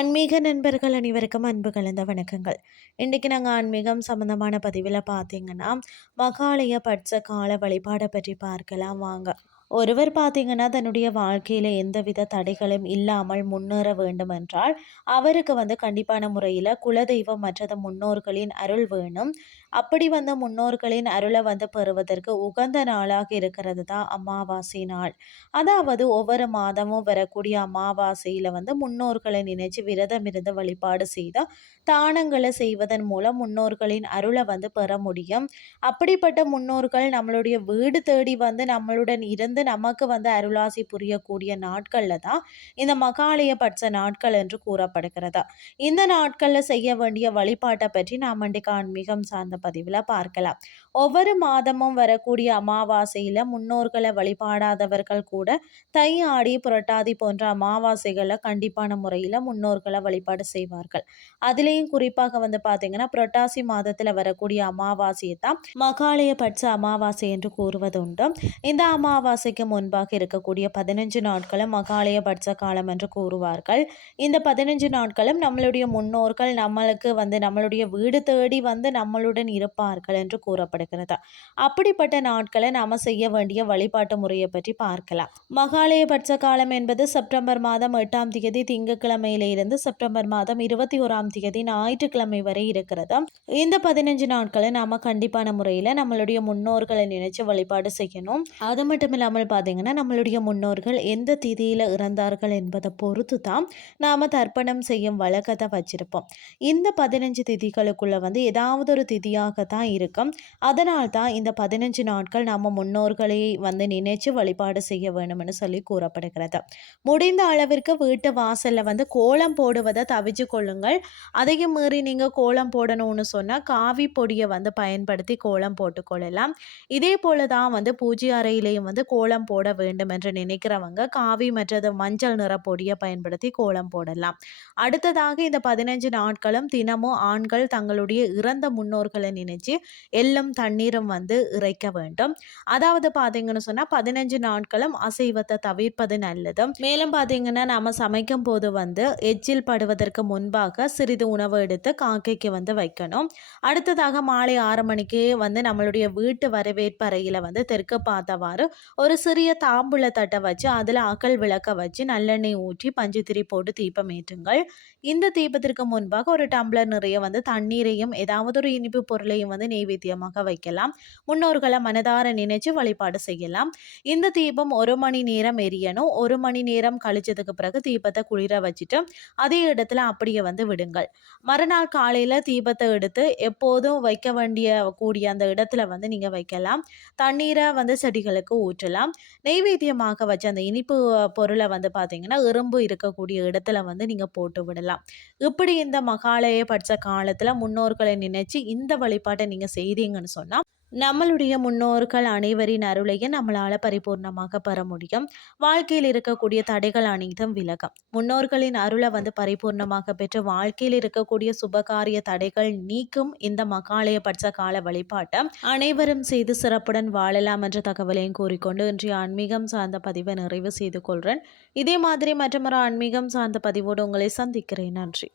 ஆன்மீக நண்பர்கள் அனைவருக்கும் அன்பு கலந்த வணக்கங்கள். இன்றைக்கி நாங்கள் ஆன்மீகம் சம்மந்தமான பதிவில் பார்த்தீங்கன்னா மகாலய பட்ச கால வழிபாடை பற்றி பார்க்கலாம் வாங்க. ஒருவர் பார்த்தீங்கன்னா தன்னுடைய வாழ்க்கையில் எந்தவித தடைகளும் இல்லாமல் முன்னேற வேண்டும் என்றால் அவருக்கு வந்து கண்டிப்பான முறையில் குலதெய்வம் மற்றது முன்னோர்களின் அருள் வேணும். அப்படி வந்த முன்னோர்களின் அருளை வந்து பெறுவதற்கு உகந்த நாளாக இருக்கிறது தான் அமாவாசை நாள். அதாவது ஒவ்வொரு மாதமும் வரக்கூடிய அமாவாசையில் வந்து முன்னோர்களை நினைச்சு விரதம் இருந்து வழிபாடு செய்து தானங்களை செய்வதன் மூலம் முன்னோர்களின் அருளை வந்து பெற முடியும். அப்படிப்பட்ட முன்னோர்கள் நம்மளுடைய வீடு தேடி வந்து நம்மளுடன் இருந்து வந்து நமக்கு வந்து அருளாசி புரியக்கூடிய நாட்களில் தான் இந்த மகாலய பட்ச நாட்கள் என்று கூறப்படுகிறதா. இந்த நாட்களில் செய்ய வேண்டிய வழிபாட்டை பற்றி நாம் இன்றைக்கு ஆன்மீகம் சார்ந்த பதிவில் பார்க்கலாம். ஒவ்வொரு மாதமும் வரக்கூடிய அமாவாசையில் முன்னோர்களை வழிபாடாதவர்கள் கூட தை ஆடி புரட்டாதி போன்ற அமாவாசைகளை கண்டிப்பான முறையில் முன்னோர்களை வழிபாடு செய்வார்கள். அதுலேயும் குறிப்பாக வந்து பார்த்தீங்கன்னா புரட்டாசி மாதத்தில் வரக்கூடிய அமாவாசையை தான் மகாலய பட்ச அமாவாசை என்று கூறுவதுண்டு. இந்த அமாவாசை அமாவாசைக்கு முன்பாக இருக்கக்கூடிய பதினஞ்சு நாட்களும் மகாலய பட்ச காலம் என்று கூறுவார்கள். இந்த பதினஞ்சு நாட்களும் நம்மளுடைய முன்னோர்கள் நம்மளுக்கு வந்து நம்மளுடைய வீடு தேடி வந்து நம்மளுடன் இருப்பார்கள் என்று கூறப்படுகிறது. அப்படிப்பட்ட நாட்களை நாம செய்ய வேண்டிய வழிபாட்டு முறையை பற்றி பார்க்கலாம். மகாலய பட்ச காலம் என்பது செப்டம்பர் மாதம் எட்டாம் தேதி திங்கட்கிழமையிலிருந்து செப்டம்பர் மாதம் இருபத்தி ஓராம் தேதி ஞாயிற்றுக்கிழமை வரை இருக்கிறது. இந்த பதினஞ்சு நாட்களை நாம கண்டிப்பான முறையில் நம்மளுடைய முன்னோர்களை நினைச்சு வழிபாடு செய்யணும். அது மட்டும் இல்லாமல் இல்லாமல் பார்த்திங்கன்னா நம்மளுடைய முன்னோர்கள் எந்த திதியில் இறந்தார்கள் என்பதை பொறுத்து தான் நாம் தர்ப்பணம் செய்யும் வழக்கத்தை வச்சுருப்போம். இந்த பதினஞ்சு திதிகளுக்குள்ளே வந்து ஏதாவது ஒரு திதியாக தான் இருக்கும். அதனால் தான் இந்த பதினஞ்சு நாட்கள் நம்ம முன்னோர்களை வந்து நினைச்சு வழிபாடு செய்ய வேணும்னு சொல்லி கூறப்படுகிறது. முடிந்த அளவிற்கு வீட்டு வாசலில் வந்து கோலம் போடுவதை தவிச்சு கொள்ளுங்கள். அதையும் மீறி நீங்கள் கோலம் போடணும்னு சொன்னால் காவி பொடியை வந்து பயன்படுத்தி கோலம் போட்டுக்கொள்ளலாம் இதே போல தான் வந்து பூஜை அறையிலையும் வந்து கோலம் கோலம் போட வேண்டும் என்று நினைக்கிறவங்க காவி மற்றது மஞ்சள் நிற பொடியை பயன்படுத்தி கோலம் போடலாம். அடுத்ததாக இந்த பதினஞ்சு நாட்களும் தினமும் ஆண்கள் தங்களுடைய இறந்த முன்னோர்களை நினைச்சு எல்லும் தண்ணீரும் வந்து இறைக்க வேண்டும். அதாவது பார்த்தீங்கன்னு சொன்னால் பதினஞ்சு நாட்களும் அசைவத்தை தவிர்ப்பது நல்லது. மேலும் பார்த்தீங்கன்னா நம்ம சமைக்கும் போது வந்து எச்சில் படுவதற்கு முன்பாக சிறிது உணவு எடுத்து காக்கைக்கு வந்து வைக்கணும். அடுத்ததாக மாலை ஆறு மணிக்கு வந்து நம்மளுடைய வீட்டு வரவேற்பறையில் வந்து தெற்கு பார்த்தவாறு ஒரு சிறிய தாம்புல தட்டை வச்சு அதில் அகல் விளக்க வச்சு நல்லெண்ணெய் ஊற்றி பஞ்சுத்திரி போட்டு தீபம் ஏற்றுங்கள். இந்த தீபத்திற்கு முன்பாக ஒரு டம்ளர் நிறைய வந்து தண்ணீரையும் ஏதாவது ஒரு இனிப்பு பொருளையும் வந்து நெய்வேத்தியமாக வைக்கலாம். முன்னோர்களை மனதார நினைச்சு வழிபாடு செய்யலாம். இந்த தீபம் ஒரு மணி நேரம் எரியணும். ஒரு மணி நேரம் கழிச்சதுக்கு பிறகு தீபத்தை குளிர வச்சுட்டு அதே இடத்துல அப்படியே வந்து விடுங்கள். மறுநாள் காலையில் தீபத்தை எடுத்து எப்போதும் வைக்க வேண்டிய கூடிய அந்த இடத்துல வந்து நீங்கள் வைக்கலாம். தண்ணீரை வந்து செடிகளுக்கு ஊற்றலாம். நெய்வேத்தியமாக வச்ச அந்த இனிப்பு பொருளை வந்து பார்த்தீங்கன்னா எறும்பு இருக்கக்கூடிய இடத்துல வந்து நீங்கள் போட்டு விடலாம். இப்படி இந்த மகாலய படித்த காலத்தில் முன்னோர்களை நினைச்சு இந்த வழிபாட்டை நீங்கள் செய்தீங்கன்னு சொன்னால் நம்மளுடைய முன்னோர்கள் அனைவரின் அருளையும் நம்மளால் பரிபூர்ணமாக பெற முடியும். வாழ்க்கையில் இருக்கக்கூடிய தடைகள் அனைத்தும் விலகும். முன்னோர்களின் அருளை வந்து பரிபூர்ணமாக பெற்று வாழ்க்கையில் இருக்கக்கூடிய சுபகாரிய தடைகள் நீக்கும் இந்த மகாலய பட்ச கால வழிபாட்டை அனைவரும் செய்து சிறப்புடன் வாழலாம் என்ற தகவலையும் கூறிக்கொண்டு இன்றைய ஆன்மீகம் சார்ந்த பதிவை நிறைவு செய்து கொள்கிறேன் இதே மாதிரி மற்றொரு ஆன்மீகம் சார்ந்த பதிவோடு உங்களை சந்திக்கிறேன். நன்றி.